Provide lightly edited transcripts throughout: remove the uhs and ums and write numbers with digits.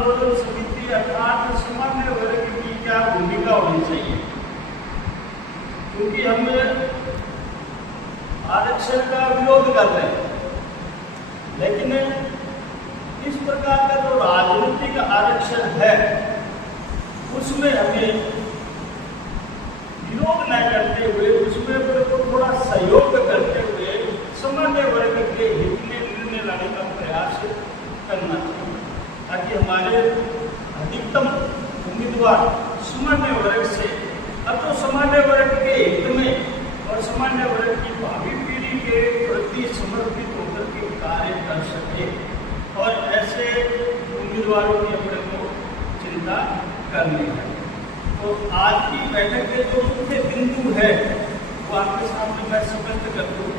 निरोधन समिति अर्थात सामान्य वर्ग की क्या भूमिका होनी चाहिए, क्योंकि हम आरक्षण का विरोध कर रहे हैं, लेकिन इस प्रकार का जो राजनीतिक आरक्षण है उसमें हमें विरोध न करते हुए, उसमें थोड़ा सहयोग करते हुए सामान्य वर्ग के हित में निर्णय लाने का प्रयास करना चाहिए, ताकि हमारे अधिकतम उम्मीदवार सामान्य वर्ग से, अब तो सामान्य वर्ग के हित में और सामान्य वर्ग की भावी पीढ़ी के प्रति समर्पित होकर के कार्य कर सके, और ऐसे उम्मीदवारों की अपने को चिंता करनी है। तो आज की बैठक के जो मुख्य बिंदु है वो आपके सामने मैं स्पष्ट कर दूं।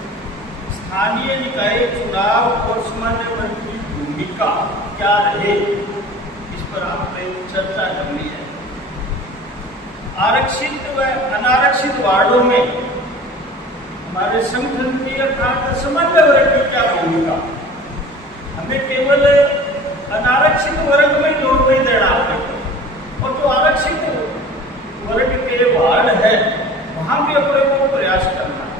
स्थानीय निकाय चुनाव और सामान्य वर्ग की भूमिका क्या रहे, इस पर आपने चर्चा करनी है। आरक्षित व अनारक्षित वार्डों में हमारे संगठन की अर्थात सामान्य वर्ग की क्या भूमिका, हमें केवल अनारक्षित वर्ग में जोर नहीं देना है, और जो आरक्षित वर्ग के वार्ड है वहां भी अपने को प्रयास करना है,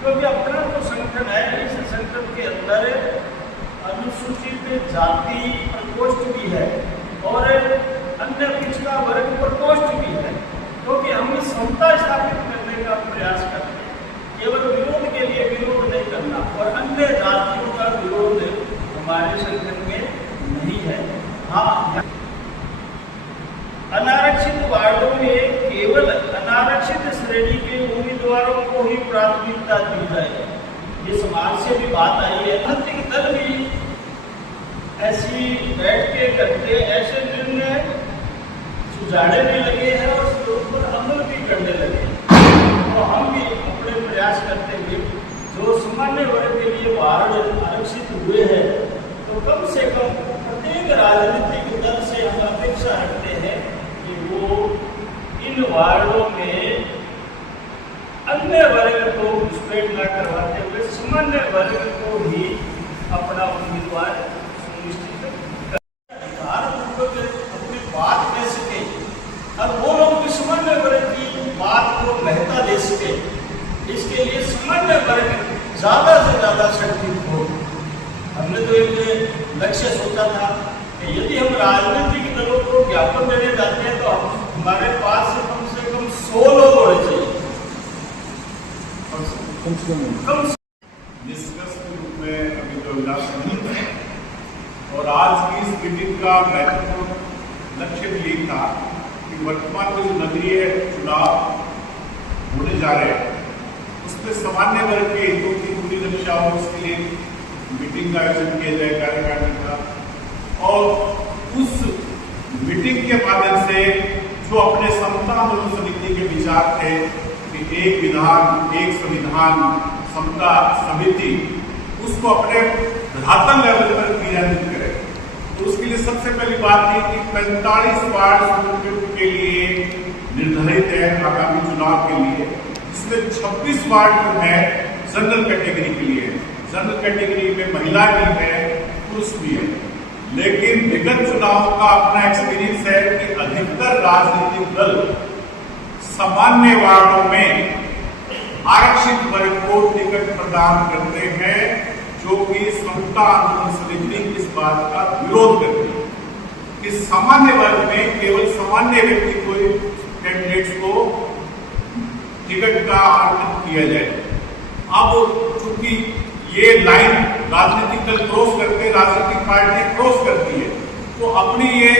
क्योंकि अपना जो संगठन है इस संगठन के अंदर अनुसूचित जाति प्रकोष्ठ भी है और अन्य पिछड़ा वर्ग प्रकोष्ठ भी है, क्योंकि हम समता स्थापित करने का प्रयास करते हैं, केवल विरोध के लिए विरोध नहीं करना, और अन्य जातियों का विरोध हमारे संगठन में नहीं है। हाँ, अनारक्षित वार्डों में केवल अनारक्षित श्रेणी के उम्मीदवारों को ही प्राथमिकता दी जाए, ये समाज से भी बात आई है। राजनीतिक दल भी ऐसी बैठ के करके ऐसे निर्णय सुझाने भी लगे हैं और उसके ऊपर अमल भी करने लगे हैं, तो हम भी अपने प्रयास करते हुए जो सामान्य वर्ग के लिए वार्ड आरक्षित हुए हैं, तो कम से कम प्रत्येक राजनीतिक दल से हम अपेक्षा रखते हैं कि वो इन वार्डों में अन्य वर्ग को घुसपैठ न करवाते हुए सामान्य वर्ग को ही अपना उम्मीदवार सुनिश्चित अधिकारपूर्वक अपनी बात कह सके और वो लोग भी सामान्य वर्ग की बात को महत्ता दे सके। इसके लिए सामान्य वर्ग ज्यादा से ज्यादा शक्तिशाली हो। हमने तो एक लक्ष्य सोचा था कि यदि हम राजनीतिक दलों को ज्ञापन देने जाते हैं तो हमारे पास से कम 100 लोग होने चाहिए, निष्कर्ष के रूप में अभी तो विलास नहीं है। और आज की इस मीटिंग का महत्वपूर्ण लक्ष्य भी यही था कि वर्तमान में जो नगरीय चुनाव होने जा रहे हैं उसमें सामान्य वर्ग के हितों की पूरी रक्षा हो, उसके लिए मीटिंग का आयोजन किया जाए कार्यकारिणी का, और उस मीटिंग के माध्यम से जो अपने समता आंदोलन समिति के विचार थे कि एक विधान एक संविधान समता समिति, उसको अपने धरातल लेवल पर क्रियान्वित करें। तो उसके लिए सबसे पहली बात थी कि 45 वार्ड सुप्रीम के लिए निर्धारित है आगामी चुनाव के लिए, इसमें 26 वार्ड जो है जनरल कैटेगरी के लिए। जनरल कैटेगरी में महिला भी है, पुरुष भी है, लेकिन विगत चुनाव का अपना एक्सपीरियंस है कि अधिकतर राजनीतिक दल सामान्य वार्डों में आरक्षित वर्ग को टिकट प्रदान करते हैं, जो कि समता आंदोलन समिति इस बात का विरोध करती है कि सामान्य वर्ग में केवल सामान्य व्यक्ति को कैंडिडेट्स को टिकट का आवंटन किया जाए। अब चूंकि ये लाइन राजनीतिक दल क्रॉस करते, राजनीतिक पार्टी क्रॉस करती है, तो अपनी ये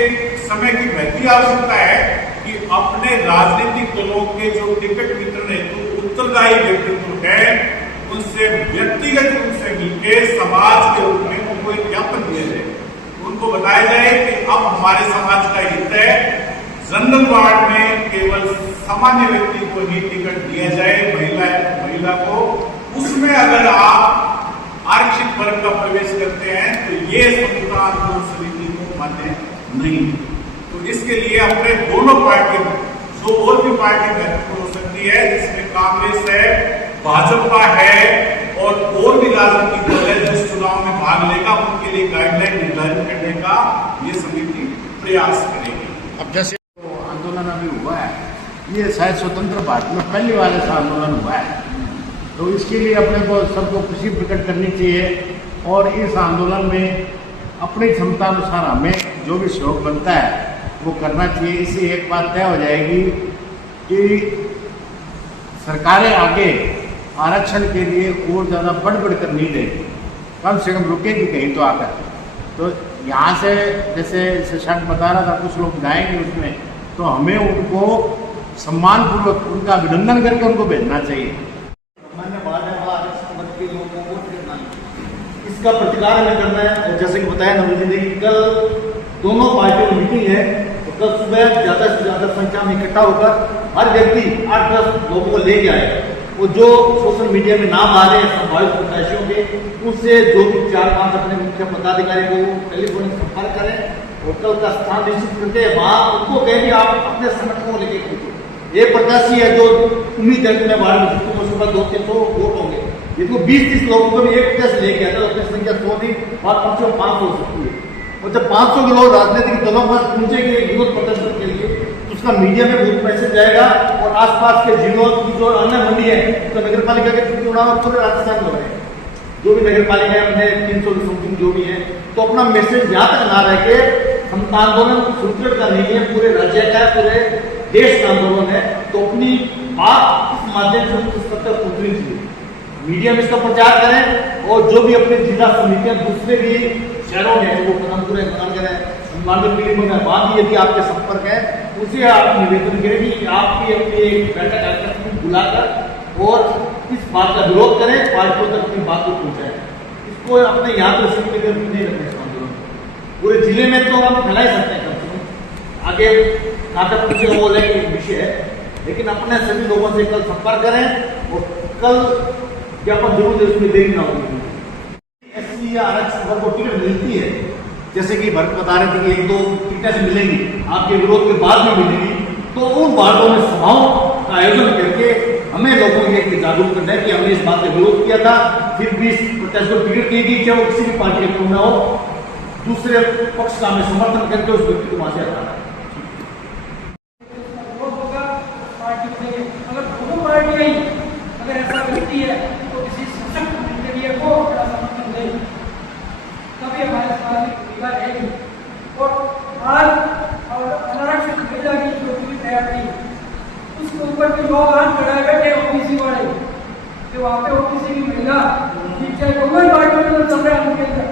समय की महती आवश्यकता है कि अपने राजनीतिक दलों के जो टिकट वितरण हेतु उत्तरदायी व्यक्तित्व है उनसे व्यक्तिगत रूप से मिलकर समाज के रूप में उनको एक ज्ञापन दिया जाए, उनको बताया जाए कि अब हमारे समाज का हित है, जनरल वार्ड में केवल सामान्य व्यक्ति को ही टिकट दिया जाए, महिला को, उसमें अगर आप आरक्षित वर्ग का प्रवेश करते हैं तो ये समता आंदोलन समिति को मान्य नहीं। तो इसके लिए अपने दोनों पार्टी, जो और भी पार्टी महत्वपूर्ण हो सकती है जिसमें कांग्रेस है, भाजपा है और भी राजनीतिक दल है जो इस चुनाव में भाग लेगा, उनके लिए गाइडलाइन निर्धारित करने का ये समिति प्रयास करेगी। अब जैसे आंदोलन अभी हुआ है, ये शायद स्वतंत्र भारत में पहली बार ऐसा आंदोलन हुआ है, तो इसके लिए अपने को सबको खुशी प्रकट करनी चाहिए और इस आंदोलन में अपनी क्षमता अनुसार हमें जो भी सहयोग बनता है वो करना चाहिए। इससे एक बात तय हो जाएगी कि सरकारें आगे आरक्षण के लिए और ज़्यादा बढ़ कर नहीं देगी, कम से कम रुकेगी कहीं तो आकर। तो यहाँ से जैसे शशांक बता रहा था कुछ लोग जाएंगे उसमें, तो हमें उनको सम्मानपूर्वक उनका अभिनंदन करके उनको भेजना चाहिए। इसका प्रतिकार हमें करना है और जैसे कि बताया नवनीत जी कि कल दोनों पार्टियों की मीटिंग है, तो कल सुबह ज़्यादा से ज़्यादा संख्या में इकट्ठा होकर हर व्यक्ति 8-10 लोगों को लेके आए और जो सोशल मीडिया में नाम आ रहे हैं संभावित प्रत्याशियों के, उनसे जो भी 4-5 अपने मुख्य पदाधिकारी को टेलीफोनिक संपर्क करें और कल का स्थान निश्चित करके वहाँ उनको कहें कि आप अपने संगठन को लेके ये प्रत्याशी है जो उम्मीद है कि मैं वार्ड में जीतूंगा, सुबह 200-300 वोट होंगे। ये तो 20-30 लोगों को भी एक प्रत्याशी लेके आता है, अपनी संख्या 100 थी, बात कम से कम 500 हो सकती है। और जब 500 के लोग राजनीतिक दलों पर पहुंचेंगे विरोध प्रदर्शन के लिए, तो उसका मीडिया में बहुत मैसेज जाएगा और आसपास के जिलों की जो अन्य मंडी है, तो नगर पालिका के चुनाव पूरे राजस्थान में हो रहे हैं, जो भी नगर पालिका है अपने 300 समथिंग जो भी है, तो अपना मैसेज यहाँ तक ना रह के हम आंदोलन सुदृढ़ का नहीं है, पूरे राज्य का पूरे देश का आंदोलन है, तो अपनी बात इस माध्यम से उस तक पहुंचनी चाहिए। मीडिया में इसका प्रचार करें और जो भी अपने जिला समितियां दूसरे भी शहरों में वो कदमपुर है, कदमगढ़ है, हनुमानगढ़ पीलीभीत है, वहाँ भी यदि आपके संपर्क है उसे आप निवेदन करें कि आप भी अपनी एक बैठक कार्यक्रम को बुलाकर और इस बात का विरोध करें, पार्टियों तक अपनी बात को पहुँचाएं। इसको अपने यहाँ पर सिर्फ नहीं रखने इस आंदोलन पूरे जिले में तो हम फैला ही सकते हैं, कम से कम आगे नाटक कुछ वो विषय है, लेकिन अपने सभी लोगों से कल संपर्क करें और कल ज्ञापन जरूर दे, उसमें देरी ना होगी। एससी या आरक्षण वर्ग को टिकट मिलती है, जैसे कि भरत बता रहे थे कि 1-2 टिकटें मिलेंगी, आपके विरोध के बाद में मिलेंगी, तो उन वार्डों में सभाओं का आयोजन करके हमें लोगों के जागरूक करना है कि हमने इस बात का विरोध किया था, फिर भी प्रत्याशी को टिकट दी गई, चाहे वो किसी भी पार्टी के ना हो, दूसरे पक्ष का हमें समर्थन करके उस व्यक्ति को वहां से हटाना है। अगर दोनों पार्टियां ही अगर ऐसा करती है तो किसी सशक्त नजरिए को बड़ा समर्थन दे, तभी हमारे सामाजिक भूमिका रहेगी। और आज और अनारक्षित महिला की जो पूरी तैयार थी, उसके ऊपर भी लोग आज बढ़ाए बैठे ओबीसी वाले, कि वहाँ पे ओबीसी की महिला चाहे दोनों पार्टियों में चल रहा है उनके अंदर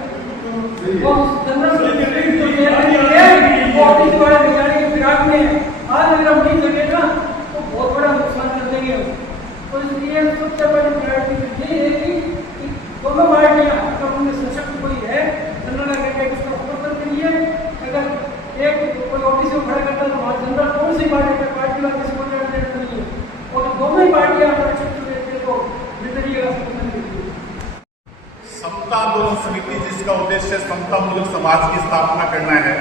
ओबीसी वाले बेचारे के फिराक में आज अगर हम नहीं सके ना तो बहुत बड़ा नुकसान कर देंगे। तो इसलिए सबसे बड़ी प्रायोरिटी यही है कि दोनों पार्टियां अगर उनमें सशक्त कोई है जनरल कैंडिडेट उसका समर्थन करिए। अगर एक कोई ओबीसी को खड़ा करता है तो वहाँ जनरल कौन सी पार्टी वाले किसी को कैंडिडेट नहीं है, और दोनों ही पार्टियां आरक्षण देते हैं तो नजरिए का समर्थन करिए। समता आंदोलन समिति जिसका उद्देश्य समतामूलक समाज की स्थापना करना है,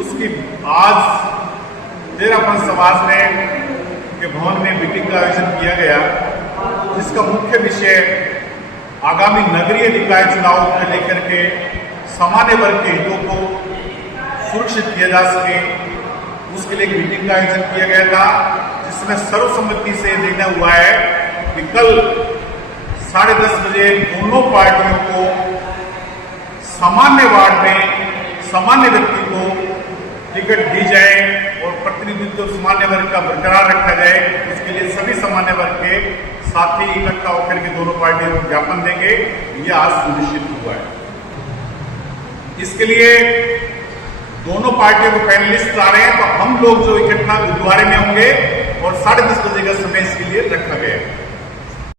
उसकी आज 13 समाज में के भवन में मीटिंग का आयोजन किया गया, जिसका मुख्य विषय आगामी नगरीय निकाय चुनाव को लेकर के सामान्य वर्ग के हितों को सुरक्षित किया जा सके, उसके लिए एक मीटिंग का आयोजन किया गया था, जिसमें सर्वसम्मति से निर्णय हुआ है कि कल 10:30 बजे दोनों पार्टियों को सामान्य वार्ड में सामान्य व्यक्ति को टिकट दी जाए और प्रतिनिधित्व सामान्य वर्ग का बरकरार रखा जाए। उसके लिए सभी सामान्य वर्ग के साथी इकट्ठा होकर के दोनों पार्टियों को ज्ञापन देंगे, यह आज सुनिश्चित हुआ है। इसके लिए दोनों पार्टियों को पैनलिस्ट आ रहे हैं, तो हम लोग जो इकट्ठा गुरुद्वारे में होंगे और 10:30 बजे का समय इसके लिए रखा गया है।